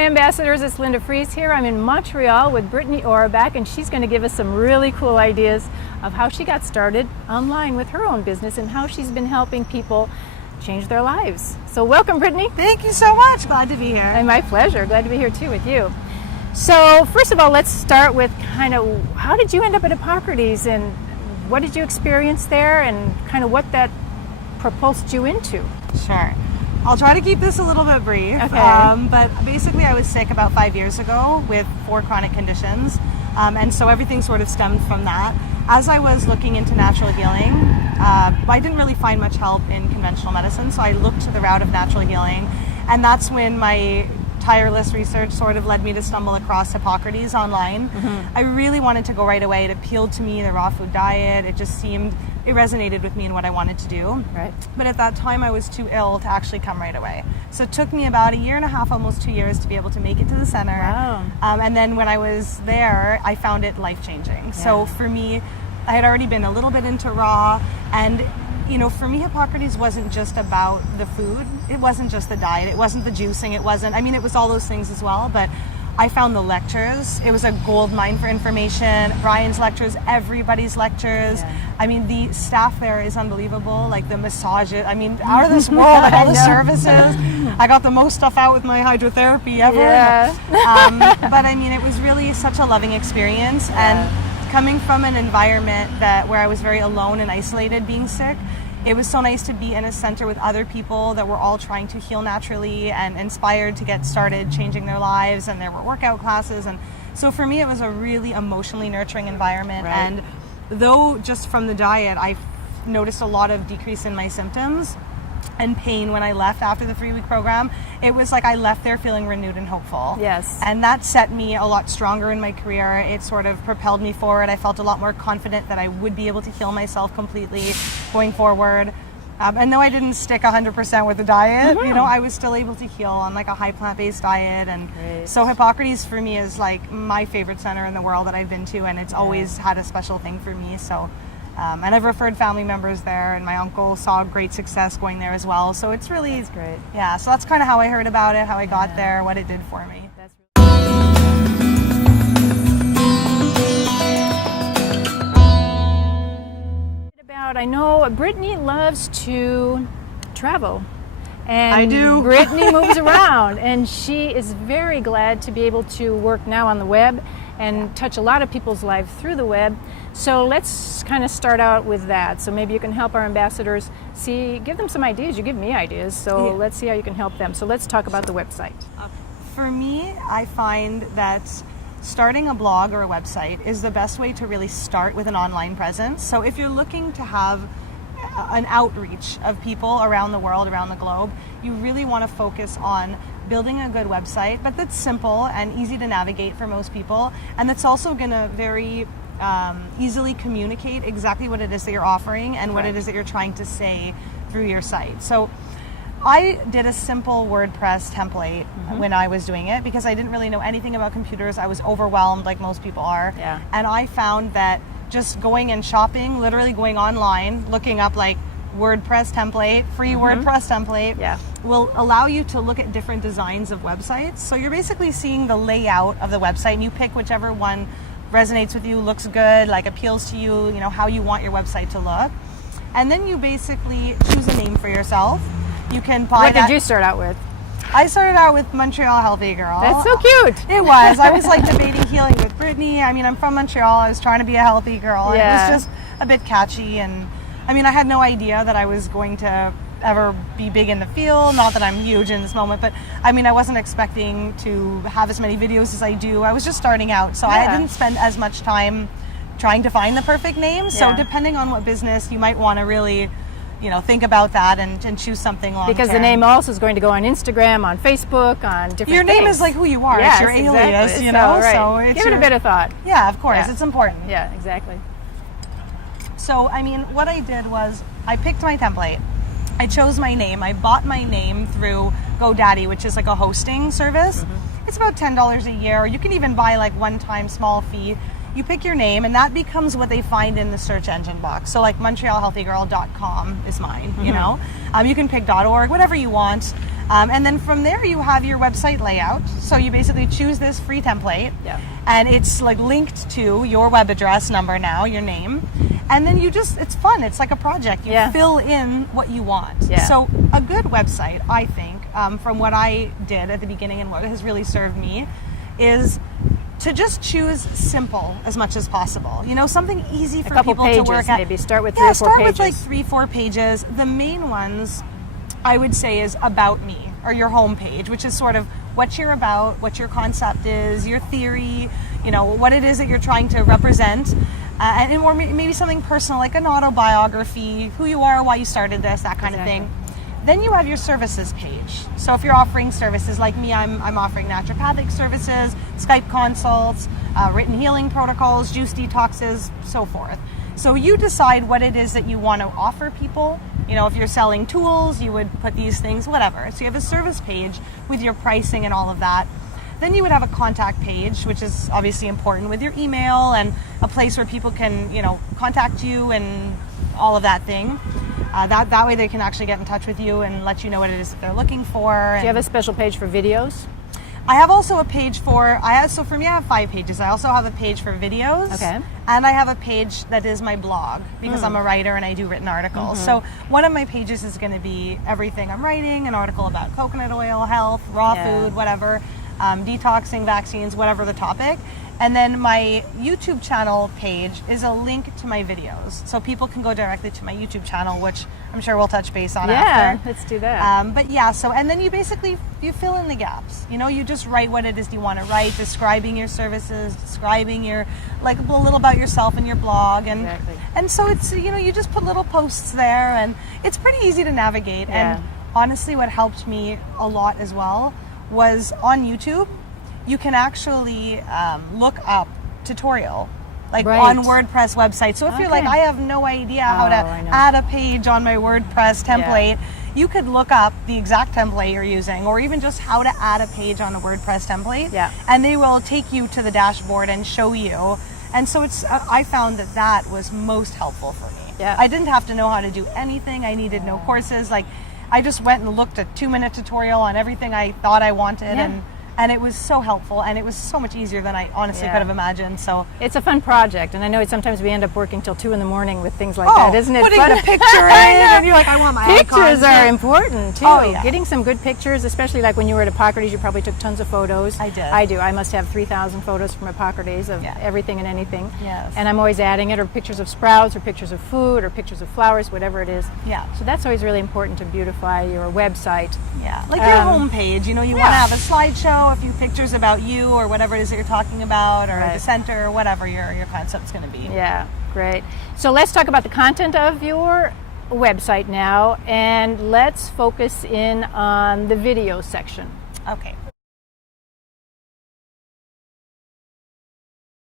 Hi Ambassadors, it's Linda Fries here. I'm in Montreal with Brittany Orabak, and she's going to give us some really cool ideas of how she got started online with her own business and how she's been helping people change their lives. So welcome, Brittany. Thank you so much. Glad to be here. And my pleasure. Glad to be here too with you. So first of all, let's start with kind of how did you end up at Hippocrates and what did you experience there and kind of what that propulsed you into? Sure. I'll try to keep this a little bit brief. Okay. But basically I was sick about 5 years ago with 4 chronic conditions. And so everything sort of stemmed from that. As I was looking into natural healing, I didn't really find much help in conventional medicine, so I looked to the route of natural healing. And that's when my tireless research sort of led me to stumble across Hippocrates online. Mm-hmm. I really wanted to go right away. It appealed to me, the raw food diet. It resonated with me and what I wanted to do. Right. But at that time I was too ill to actually come right away. So it took me about 1.5 years, almost 2 years to be able to make it to the center. Wow. And then when I was there, I found it life-changing. Yeah. So for me, I had already been a little bit into raw, and for me, Hippocrates wasn't just about the food. It wasn't just the diet. It wasn't the juicing. It was all those things as well, but I found the lectures. It was a gold mine for information. Ryan's lectures, everybody's lectures. Yeah. The staff there is unbelievable. Like the massages, out of this world, all the services. I got the most stuff out with my hydrotherapy ever. Yeah. But it was really such a loving experience. Yeah. And coming from an environment where I was very alone and isolated being sick, it was so nice to be in a center with other people that were all trying to heal naturally and inspired to get started changing their lives, and there were workout classes. And so for me, it was a really emotionally nurturing environment. Right. And though just from the diet, I noticed a lot of decrease in my symptoms and pain when I left after the 3-week program, it was like I left there feeling renewed and hopeful. Yes. And that set me a lot stronger in my career. It sort of propelled me forward. I felt a lot more confident that I would be able to heal myself completely going forward. And though I didn't stick 100% with the diet, Mm-hmm. I was still able to heal on like a high plant-based diet. And so Hippocrates for me is like my favorite center in the world that I've been to, and it's always had a special thing for me. So. And I've referred family members there, and my uncle saw great success going there as well. So it's really, that's great. Yeah, so that's kind of how I heard about it, how I got there, what it did for me. That's I know Brittany loves to travel. And I do. Brittany moves around, and she is very glad to be able to work now on the web and touch a lot of people's lives through the web. So let's kind of start out with that. So maybe you can help our ambassadors give them some ideas. You give me ideas, so let's see how you can help them. So let's talk about the website. For me, I find that starting a blog or a website is the best way to really start with an online presence. So if you're looking to have an outreach of people around the world, around the globe, you really want to focus on building a good website, but that's simple and easy to navigate for most people, and that's also going to very easily communicate exactly what it is that you're offering and what it is that you're trying to say through your site. So I did a simple WordPress template when I was doing it because I didn't really know anything about computers. I was overwhelmed like most people are. Yeah. And I found that just going and shopping, literally going online, looking up like WordPress template, free WordPress template, will allow you to look at different designs of websites. So you're basically seeing the layout of the website, and you pick whichever one resonates with you, looks good, like appeals to you, how you want your website to look. And then you basically choose a name for yourself. You can buy What did you start out with? I started out with Montreal Healthy Girl. That's so cute. It was. I was like debating healing with Brittany. I'm from Montreal. I was trying to be a healthy girl. Yeah. And it was just a bit catchy. And I had no idea that I was going to ever be big in the field. Not that I'm huge in this moment, but I wasn't expecting to have as many videos as I do. I was just starting out. So I didn't spend as much time trying to find the perfect name. So depending on what business, you might want to really think about that and choose something long-term. Because the name also is going to go on Instagram, on Facebook, on different Your name things. is like who you are. Yes, it's your alias, exactly. So So it's give it a bit of thought. Yeah, of course. Yeah. It's important. Yeah, exactly. So, what I did was I picked my template. I chose my name. I bought my name through GoDaddy, which is like a hosting service. It's about $10 a year. You can even buy like one-time small fee. You pick your name, and that becomes what they find in the search engine box. So like MontrealHealthyGirl.com is mine, you can pick .org, whatever you want. And then from there you have your website layout. So you basically choose this free template, and it's like linked to your web address number now, your name. And then it's fun. It's like a project. You fill in what you want. So a good website, I think, from what I did at the beginning and what has really served me, is to just choose simple as much as possible. You know, something easy for people pages, to work at. Maybe start with 3 or 4 start pages. with like 3-4 pages. The main ones I would say is about me, or your homepage, which is sort of what you're about, what your concept is, your theory, you know, what it is that you're trying to represent, or maybe something personal like an autobiography, who you are, why you started this, that kind of thing. Then you have your services page. So if you're offering services like me, I'm offering naturopathic services, Skype consults, written healing protocols, juice detoxes, so forth. So you decide what it is that you want to offer people. You know, if you're selling tools, you would put these things, whatever. So you have a service page with your pricing and all of that. Then you would have a contact page, which is obviously important, with your email and a place where people can, you know, contact you and all of that thing. That way they can actually get in touch with you and let you know what it is that they're looking for. Do you have a special page for videos? I have also a page so for me I have 5 pages. I also have a page for videos. Okay. And I have a page that is my blog, because I'm a writer and I do written articles. So one of my pages is going to be everything I'm writing, an article about coconut oil, health, raw food, whatever, detoxing, vaccines, whatever the topic. And then my YouTube channel page is a link to my videos. So people can go directly to my YouTube channel, which I'm sure we'll touch base on after. Let's do that. But yeah, so, and then you basically, you fill in the gaps. You know, you just write what it is you want to write, describing your services, describing your, like a little about yourself and your blog. And and so it's, you know, you just put little posts there, and it's pretty easy to navigate. And honestly, what helped me a lot as well was on YouTube, you can actually look up tutorial, like on WordPress websites. So if you're like, I have no idea how to add a page on my WordPress template, you could look up the exact template you're using, or even just how to add a page on a WordPress template, and they will take you to the dashboard and show you. And so it's, I found that was most helpful for me. I didn't have to know how to do anything. I needed no courses. Like, I just went and looked a 2-minute tutorial on everything I thought I wanted, and it was so helpful, and it was so much easier than I honestly could have imagined. So it's a fun project, and I know sometimes we end up working till 2 a.m. with things like that, isn't it? Putting a picture in, and you're like, I want my pictures are important too. Oh, yeah. Getting some good pictures, especially like when you were at Hippocrates, you probably took tons of photos. I did. I do. I must have 3,000 photos from Hippocrates of everything and anything. Yes. And I'm always adding it, or pictures of sprouts, or pictures of food, or pictures of flowers, whatever it is. So that's always really important to beautify your website. Like your homepage. You know, you want to have a slideshow, a few pictures about you, or whatever it is that you're talking about, or the center, or whatever your concept's going to be. Yeah, great. So let's talk about the content of your website now, and let's focus in on the video section. Okay.